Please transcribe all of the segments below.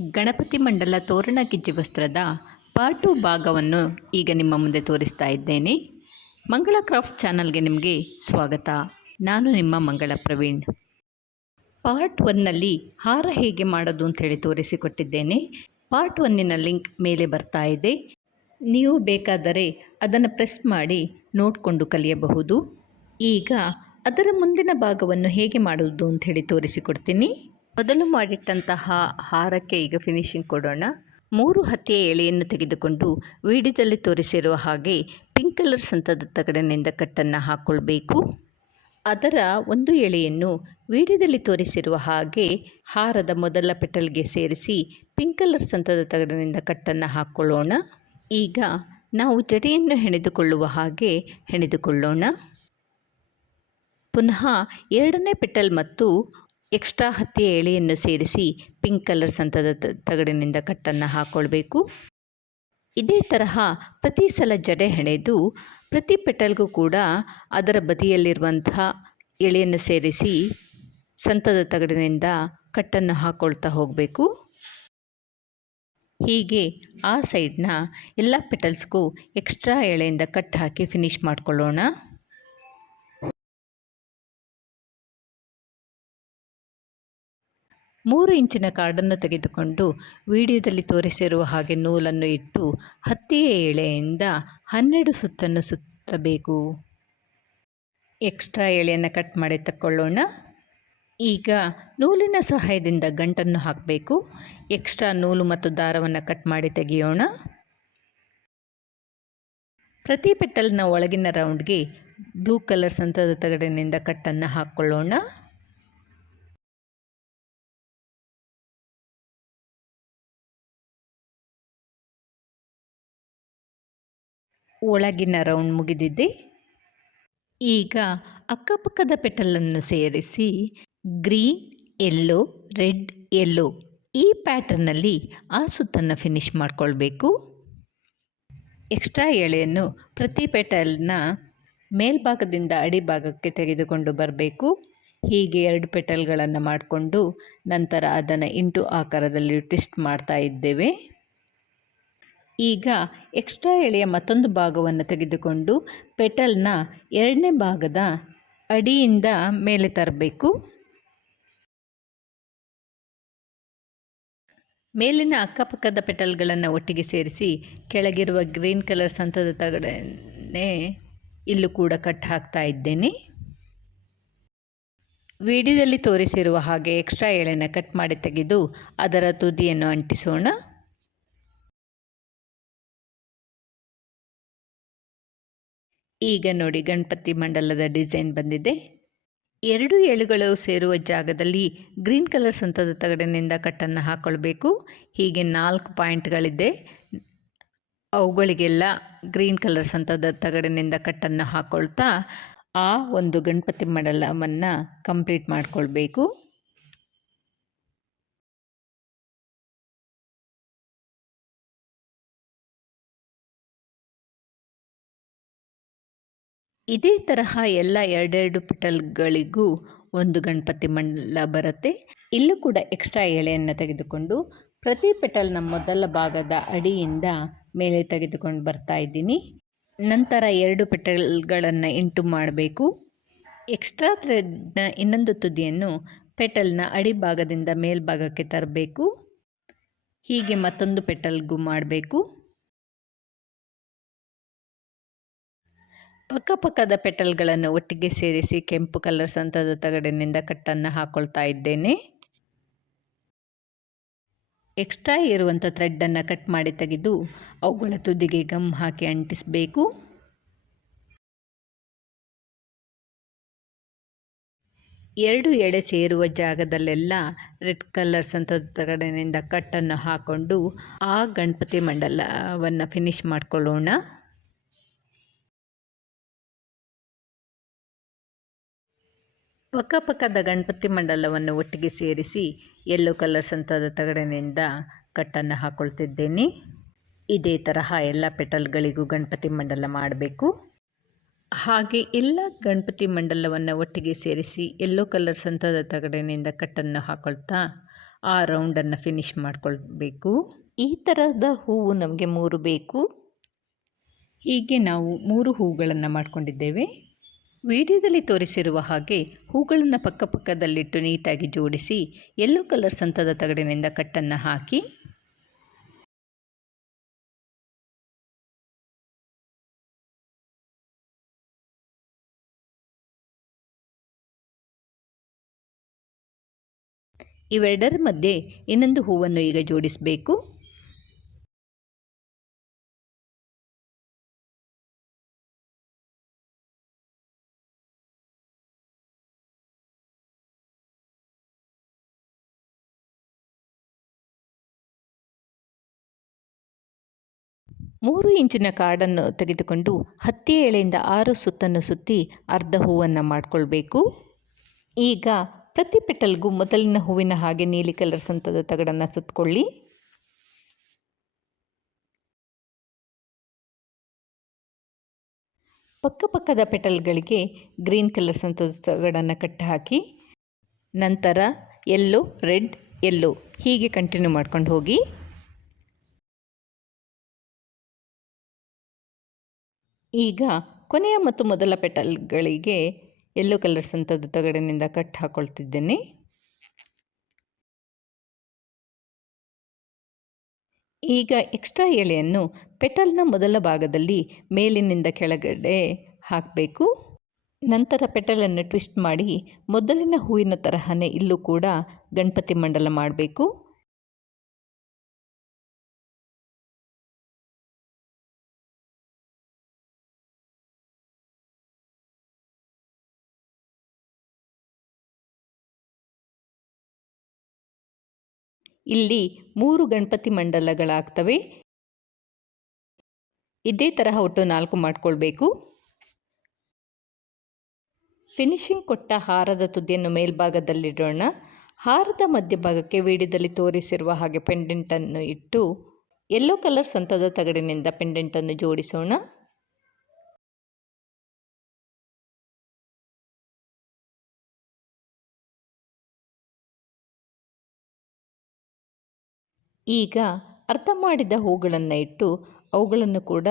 ಗಣಪತಿ ಮಂಡಲ ತೋರಣ ಗಿಜ್ಜಿ ವಸ್ತ್ರದ ಪಾಟು ಭಾಗವನ್ನು ಈಗ ನಿಮ್ಮ ಮುಂದೆ ತೋರಿಸ್ತಾ ಇದ್ದೇನೆ. ಮಂಗಳ ಕ್ರಾಫ್ಟ್ ಚಾನಲ್ಗೆ ನಿಮಗೆ ಸ್ವಾಗತ. ನಾನು ನಿಮ್ಮ ಮಂಗಳ ಪ್ರವೀಣ್. ಪಾರ್ಟ್ ಒನ್ನಲ್ಲಿ ಹಾರ ಹೇಗೆ ಮಾಡೋದು ಅಂಥೇಳಿ ತೋರಿಸಿಕೊಟ್ಟಿದ್ದೇನೆ. ಪಾರ್ಟ್ ಒನ್ನಿನ ಲಿಂಕ್ ಮೇಲೆ ಬರ್ತಾ ಇದೆ. ನೀವು ಬೇಕಾದರೆ ಅದನ್ನು ಪ್ರೆಸ್ ಮಾಡಿ ನೋಡಿಕೊಂಡು ಕಲಿಯಬಹುದು. ಈಗ ಅದರ ಮುಂದಿನ ಭಾಗವನ್ನು ಹೇಗೆ ಮಾಡುವುದು ಅಂಥೇಳಿ ತೋರಿಸಿಕೊಡ್ತೀನಿ. ಮೊದಲು ಮಾಡಿಟ್ಟಂತಹ ಹಾರಕ್ಕೆ ಈಗ ಫಿನಿಶಿಂಗ್ ಕೊಡೋಣ. ಮೂರು ಹತ್ತಿಯ ಎಳೆಯನ್ನು ತೆಗೆದುಕೊಂಡು ವಿಡಿಯೋದಲ್ಲಿ ತೋರಿಸಿರುವ ಹಾಗೆ ಪಿಂಕ್ ಕಲರ್ ಸಂತದ ತಗಡಿನಿಂದ ಕಟ್ಟನ್ನು ಹಾಕ್ಕೊಳ್ಬೇಕು ಅದರ ಒಂದು ಎಳೆಯನ್ನು ವಿಡಿಯೋದಲ್ಲಿ ತೋರಿಸಿರುವ ಹಾಗೆ ಹಾರದ ಮೊದಲ ಪೆಟಲ್ಗೆ ಸೇರಿಸಿ ಪಿಂಕ್ ಕಲರ್ ಸಂತದ ತಗಡಿನಿಂದ ಕಟ್ಟನ್ನು ಹಾಕ್ಕೊಳ್ಳೋಣ ಈಗ ನಾವು ಜಡೆಯನ್ನು ಹೆಣೆದುಕೊಳ್ಳುವ ಹಾಗೆ ಹೆಣೆದುಕೊಳ್ಳೋಣ. ಪುನಃ ಎರಡನೇ ಪೆಟಲ್ ಮತ್ತು ಎಕ್ಸ್ಟ್ರಾ ಹತ್ತಿಯ ಎಳೆಯನ್ನು ಸೇರಿಸಿ ಪಿಂಕ್ ಕಲರ್ ಸಂತದ ತಗಡಿನಿಂದ ಕಟ್ಟನ್ನು ಹಾಕ್ಕೊಳ್ಬೇಕು ಇದೇ ತರಹ ಪ್ರತಿ ಸಲ ಜಡೆ ಹೆಣೆದು ಪ್ರತಿ ಪೆಟಲ್ಗೂ ಕೂಡ ಅದರ ಬದಿಯಲ್ಲಿರುವಂತಹ ಎಳೆಯನ್ನು ಸೇರಿಸಿ ಸಂತದ ತಗಡಿನಿಂದ ಕಟ್ಟನ್ನು ಹಾಕ್ಕೊಳ್ತಾ ಹೋಗಬೇಕು. ಹೀಗೆ ಆ ಸೈಡ್ನ ಎಲ್ಲ ಪೆಟಲ್ಸ್ಗೂ ಎಕ್ಸ್ಟ್ರಾ ಎಳೆಯಿಂದ ಕಟ್ ಹಾಕಿ ಫಿನಿಶ್ ಮಾಡ್ಕೊಳ್ಳೋಣ. ಮೂರು ಇಂಚಿನ ಕಾರ್ಡನ್ನು ತೆಗೆದುಕೊಂಡು ವಿಡಿಯೋದಲ್ಲಿ ತೋರಿಸಿರುವ ಹಾಗೆ ನೂಲನ್ನು ಇಟ್ಟು ಹತ್ತಿಯ ಎಳೆಯಿಂದ ಹನ್ನೆರಡು ಸುತ್ತನ್ನು ಸುತ್ತಬೇಕು. ಎಕ್ಸ್ಟ್ರಾ ಎಳೆಯನ್ನು ಕಟ್ ಮಾಡಿ ತಕ್ಕೊಳ್ಳೋಣ. ಈಗ ನೂಲಿನ ಸಹಾಯದಿಂದ ಗಂಟನ್ನು ಹಾಕಬೇಕು. ಎಕ್ಸ್ಟ್ರಾ ನೂಲು ಮತ್ತು ದಾರವನ್ನು ಕಟ್ ಮಾಡಿ ತೆಗೆಯೋಣ. ಪ್ರತಿ ಪೆಟ್ಟಲ್ನ ಒಳಗಿನ ರೌಂಡ್ಗೆ ಬ್ಲೂ ಕಲರ್ ಸಂತದ ತಗಡಿನಿಂದ ಕಟ್ಟನ್ನು ಹಾಕ್ಕೊಳ್ಳೋಣ. ಒಳಗಿನ ರೌಂಡ್ ಮುಗಿದಿದೆ. ಈಗ ಅಕ್ಕಪಕ್ಕದ ಪೆಟಲನ್ನು ಸೇರಿಸಿ ಗ್ರೀನ್ ಎಲ್ಲೋ ರೆಡ್ ಎಲ್ಲೋ ಈ ಪ್ಯಾಟರ್ನಲ್ಲಿ ಆ ಸುತ್ತನ್ನು ಫಿನಿಶ್ ಮಾಡಿಕೊಳ್ಬೇಕು. ಎಕ್ಸ್ಟ್ರಾ ಎಳೆಯನ್ನು ಪ್ರತಿ ಪೆಟಲ್ನ ಮೇಲ್ಭಾಗದಿಂದ ಅಡಿಭಾಗಕ್ಕೆ ತೆಗೆದುಕೊಂಡು ಬರಬೇಕು. ಹೀಗೆ ಎರಡು ಪೆಟಲ್ಗಳನ್ನು ಮಾಡಿಕೊಂಡು ನಂತರ ಅದನ್ನು ಇಂಟು ಆಕಾರದಲ್ಲಿ ಟ್ವಿಸ್ಟ್ ಮಾಡ್ತಾ ಇದ್ದೇವೆ. ಈಗ ಎಕ್ಸ್ಟ್ರಾ ಎಳೆಯ ಮತ್ತೊಂದು ಭಾಗವನ್ನು ತೆಗೆದುಕೊಂಡು ಪೆಟಲ್ನ ಎರಡನೇ ಭಾಗದ ಅಡಿಯಿಂದ ಮೇಲೆ ತರಬೇಕು. ಮೇಲಿನ ಅಕ್ಕಪಕ್ಕದ ಪೆಟಲ್ಗಳನ್ನು ಒಟ್ಟಿಗೆ ಸೇರಿಸಿ ಕೆಳಗಿರುವ ಗ್ರೀನ್ ಕಲರ್ ಸಂತದ ತಗಡನ್ನೇ ಇಲ್ಲೂ ಕೂಡ ಕಟ್ ಹಾಕ್ತಾ ಇದ್ದೇನೆ. ವಿಡಿಯೋದಲ್ಲಿ ತೋರಿಸಿರುವ ಹಾಗೆ ಎಕ್ಸ್ಟ್ರಾ ಎಳೆನ ಕಟ್ ಮಾಡಿ ತೆಗೆದು ಅದರ ತುದಿಯನ್ನು ಅಂಟಿಸೋಣ. ಈಗ ನೋಡಿ ಗಣಪತಿ ಮಂಡಲದ ಡಿಸೈನ್ ಬಂದಿದೆ. ಎರಡು ಎಳುಗಳು ಸೇರುವ ಜಾಗದಲ್ಲಿ ಗ್ರೀನ್ ಕಲರ್ ಸಂತದ ತಗಡಿನಿಂದ ಕಟ್ಟನ್ನು ಹಾಕ್ಕೊಳ್ಬೇಕು ಹೀಗೆ ನಾಲ್ಕು ಪಾಯಿಂಟ್ಗಳಿದೆ. ಅವುಗಳಿಗೆಲ್ಲ ಗ್ರೀನ್ ಕಲರ್ ಸಂತದ ತಗಡಿನಿಂದ ಕಟ್ಟನ್ನು ಹಾಕ್ಕೊಳ್ತಾ ಆ ಒಂದು ಗಣಪತಿ ಮಂಡಲವನ್ನು ಕಂಪ್ಲೀಟ್ ಮಾಡಿಕೊಳ್ಬೇಕು. ಇದೇ ತರಹ ಎಲ್ಲ ಎರಡೆರಡು ಪಿಟಲ್ಗಳಿಗೂ ಒಂದು ಗಣಪತಿ ಮಂಡಲ ಬರುತ್ತೆ. ಇಲ್ಲೂ ಕೂಡ ಎಕ್ಸ್ಟ್ರಾ ಎಳೆಯನ್ನು ತೆಗೆದುಕೊಂಡು ಪ್ರತಿ ಪೆಟಲ್ನ ಮೊದಲ ಭಾಗದ ಅಡಿಯಿಂದ ಮೇಲೆ ತೆಗೆದುಕೊಂಡು ಬರ್ತಾ ಇದ್ದೀನಿ. ನಂತರ ಎರಡು ಪೆಟಲ್ಗಳನ್ನು ಇಂಟು ಮಾಡಬೇಕು. ಎಕ್ಸ್ಟ್ರಾ ಥ್ರೆಡ್ನ ಇನ್ನೊಂದು ತುದಿಯನ್ನು ಪೆಟಲ್ನ ಅಡಿಭಾಗದಿಂದ ಮೇಲ್ಭಾಗಕ್ಕೆ ತರಬೇಕು. ಹೀಗೆ ಮತ್ತೊಂದು ಪೆಟಲ್ಗೂ ಮಾಡಬೇಕು. ಪಕ್ಕಪಕ್ಕದ ಪೆಟಲ್ಗಳನ್ನು ಒಟ್ಟಿಗೆ ಸೇರಿಸಿ ಕೆಂಪು ಕಲರ್ ಸಂತದ ತಗಡಿನಿಂದ ಕಟ್ಟನ್ನು ಹಾಕೊಳ್ತಾ ಇದ್ದೇನೆ. ಎಕ್ಸ್ಟ್ರಾ ಇರುವಂಥ ಥ್ರೆಡ್ಡನ್ನು ಕಟ್ ಮಾಡಿ ತೆಗೆದು ಅವುಗಳ ತುದಿಗೆ ಗಮ್ ಹಾಕಿ ಅಂಟಿಸಬೇಕು. ಎರಡು ಎಳೆ ಸೇರುವ ಜಾಗದಲ್ಲೆಲ್ಲ ರೆಡ್ ಕಲರ್ ಸಂತದ ತಗಡಿನಿಂದ ಕಟ್ಟನ್ನು ಹಾಕ್ಕೊಂಡು ಆ ಗಣಪತಿ ಮಂಡಲವನ್ನು ಫಿನಿಶ್ ಮಾಡ್ಕೊಳ್ಳೋಣ. ಪಕ್ಕಪಕ್ಕದ ಗಣಪತಿ ಮಂಡಲವನ್ನು ಒಟ್ಟಿಗೆ ಸೇರಿಸಿ ಯೆಲ್ಲೋ ಕಲರ್ ಸಂತದ ತಗಡಿನಿಂದ ಕಟ್ಟನ್ನು ಹಾಕ್ಕೊಳ್ತಿದ್ದೇನೆ ಇದೇ ತರಹ ಎಲ್ಲ ಪೆಟಲ್ಗಳಿಗೂ ಗಣಪತಿ ಮಂಡಲ ಮಾಡಬೇಕು. ಹಾಗೆ ಎಲ್ಲ ಗಣಪತಿ ಮಂಡಲವನ್ನು ಒಟ್ಟಿಗೆ ಸೇರಿಸಿ ಎಲ್ಲೋ ಕಲರ್ ಸಂತದ ತಗಡಿನಿಂದ ಕಟ್ಟನ್ನು ಹಾಕೊಳ್ತಾ ಆ ರೌಂಡನ್ನು ಫಿನಿಶ್ ಮಾಡಿಕೊಳ್ಬೇಕು. ಈ ಥರದ ಹೂವು ನಮಗೆ ಮೂರು ಬೇಕು. ಹೀಗೆ ನಾವು ಮೂರು ಹೂಗಳನ್ನು ಮಾಡಿಕೊಂಡಿದ್ದೇವೆ. ವಿಡಿಯೋದಲ್ಲಿ ತೋರಿಸಿರುವ ಹಾಗೆ ಹೂಗಳನ್ನು ಪಕ್ಕಪಕ್ಕದಲ್ಲಿಟ್ಟು ನೀಟಾಗಿ ಜೋಡಿಸಿ ಯೆಲ್ಲೋ ಕಲರ್ ಸಂತದ ತಗಡಿನಿಂದ ಕಟ್ಟನ್ನು ಹಾಕಿ. ಇವೆರಡರ ಮಧ್ಯೆ ಇನ್ನೊಂದು ಹೂವನ್ನು ಈಗ ಜೋಡಿಸಬೇಕು. ಮೂರು ಇಂಚಿನ ಕಾಡನ್ನು ತೆಗೆದುಕೊಂಡು ಹತ್ತಿ ಎಳೆಯಿಂದ ಆರು ಸುತ್ತನ್ನು ಸುತ್ತಿ ಅರ್ಧ ಹೂವನ್ನು ಮಾಡಿಕೊಳ್ಬೇಕು. ಈಗ ಪ್ರತಿ ಪೆಟಲ್ಗೂ ಮೊದಲಿನ ಹೂವಿನ ಹಾಗೆ ನೀಲಿ ಕಲರ್ ಸಂತದ ತಗಡನ್ನು ಸುತ್ತಕೊಳ್ಳಿ ಪಕ್ಕಪಕ್ಕದ ಪೆಟಲ್ಗಳಿಗೆ ಗ್ರೀನ್ ಕಲರ್ ಸಂತದ ತಗಡನ್ನು ಕಟ್ಟಿ ಹಾಕಿ ನಂತರ ಎಲ್ಲೋ ರೆಡ್ ಎಲ್ಲೋ ಹೀಗೆ ಕಂಟಿನ್ಯೂ ಮಾಡ್ಕೊಂಡು ಹೋಗಿ. ಈಗ ಕೊನೆಯ ಮತ್ತು ಮೊದಲ ಪೆಟಲ್ಗಳಿಗೆ ಎಲ್ಲೋ ಕಲರ್ ಸಂತದ ತಗಡಿನಿಂದ ಕಟ್ ಹಾಕೊಳ್ತಿದ್ದೇನೆ. ಈಗ ಎಕ್ಸ್ಟ್ರಾ ಎಳೆಯನ್ನು ಪೆಟಲ್ನ ಮೊದಲ ಭಾಗದಲ್ಲಿ ಮೇಲಿನಿಂದ ಕೆಳಗಡೆ ಹಾಕಬೇಕು. ನಂತರ ಪೆಟಲನ್ನು ಟ್ವಿಸ್ಟ್ ಮಾಡಿ ಮೊದಲಿನ ಹೂವಿನ ತರಹನೇ ಇಲ್ಲೂ ಕೂಡ ಗಣಪತಿ ಮಂಡಲ ಮಾಡಬೇಕು. ಇಲ್ಲಿ ಮೂರು ಗಣಪತಿ ಮಂಡಲಗಳಾಗ್ತವೆ. ಇದೇ ತರಹ ಒಟ್ಟು ನಾಲ್ಕು ಮಾಡಿಕೊಳ್ಬೇಕು. ಫಿನಿಶಿಂಗ್ ಕೊಟ್ಟ ಹಾರದ ತುದಿಯನ್ನು ಮೇಲ್ಭಾಗದಲ್ಲಿಡೋಣ. ಹಾರದ ಮಧ್ಯಭಾಗಕ್ಕೆ ವಿಡಿಯೋದಲ್ಲಿ ತೋರಿಸಿರುವ ಹಾಗೆ ಪೆಂಡೆಂಟನ್ನು ಇಟ್ಟು, ಯೆಲ್ಲೋ ಕಲರ್ ಸಂತದ ತಗಡಿನಿಂದ ಪೆಂಡೆಂಟನ್ನು ಜೋಡಿಸೋಣ. ಈಗ ಅರ್ಧ ಮಾಡಿದ ಹೂಗಳನ್ನು ಇಟ್ಟು ಅವುಗಳನ್ನು ಕೂಡ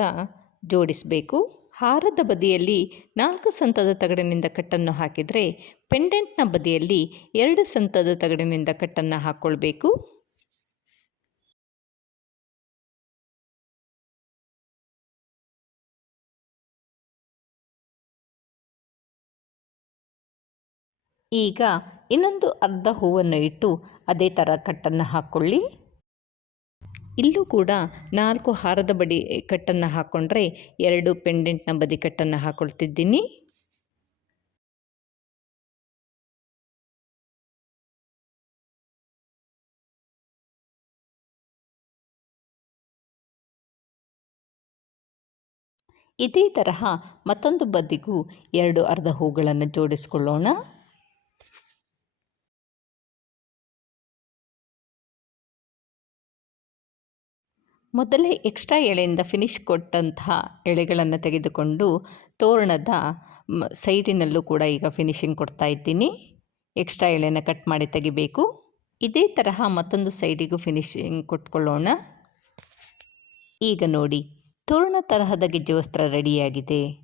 ಜೋಡಿಸಬೇಕು. ಹಾರದ ಬದಿಯಲ್ಲಿ ನಾಲ್ಕು ಸಂತದ ತಗಡಿನಿಂದ ಕಟ್ಟನ್ನು ಹಾಕಿದರೆ ಪೆಂಡೆಂಟ್ನ ಬದಿಯಲ್ಲಿ ಎರಡು ಸಂತದ ತಗಡಿನಿಂದ ಕಟ್ಟನ್ನು ಹಾಕ್ಕೊಳ್ಬೇಕು ಈಗ ಇನ್ನೊಂದು ಅರ್ಧ ಹೂವನ್ನು ಇಟ್ಟು ಅದೇ ಥರ ಕಟ್ಟನ್ನು ಹಾಕ್ಕೊಳ್ಳಿ ಇಲ್ಲೂ ಕೂಡ ನಾಲ್ಕು ಹಾರದ ಬಡಿ ಕಟ್ಟನ್ನು ಹಾಕ್ಕೊಂಡ್ರೆ ಎರಡು ಪೆಂಡೆಂಟ್ನ ಬದಿ ಕಟ್ಟನ್ನು ಹಾಕ್ಕೊಳ್ತಿದ್ದೀನಿ ಇದೇ ತರಹ ಮತ್ತೊಂದು ಬದಿಗೂ ಎರಡು ಅರ್ಧ ಹೂಗಳನ್ನು ಜೋಡಿಸ್ಕೊಳ್ಳೋಣ. ಮೊದಲೇ ಎಕ್ಸ್ಟ್ರಾ ಎಳೆಯಿಂದ ಫಿನಿಶ್ ಕೊಟ್ಟಂತಹ ಎಳೆಗಳನ್ನು ತೆಗೆದುಕೊಂಡು ತೋರಣದ ಸೈಡಿನಲ್ಲೂ ಕೂಡ ಈಗ ಫಿನಿಶಿಂಗ್ ಕೊಡ್ತಾ ಇದ್ದೀನಿ. ಎಕ್ಸ್ಟ್ರಾ ಎಳೆನ ಕಟ್ ಮಾಡಿ ತೆಗಿಬೇಕು. ಇದೇ ತರಹ ಮತ್ತೊಂದು ಸೈಡಿಗೂ ಫಿನಿಶಿಂಗ್ ಕೊಟ್ಕೊಳ್ಳೋಣ. ಈಗ ನೋಡಿ, ತೋರಣ ತರಹದ ಗೆಜ್ಜೆ ವಸ್ತ್ರ ರೆಡಿಯಾಗಿದೆ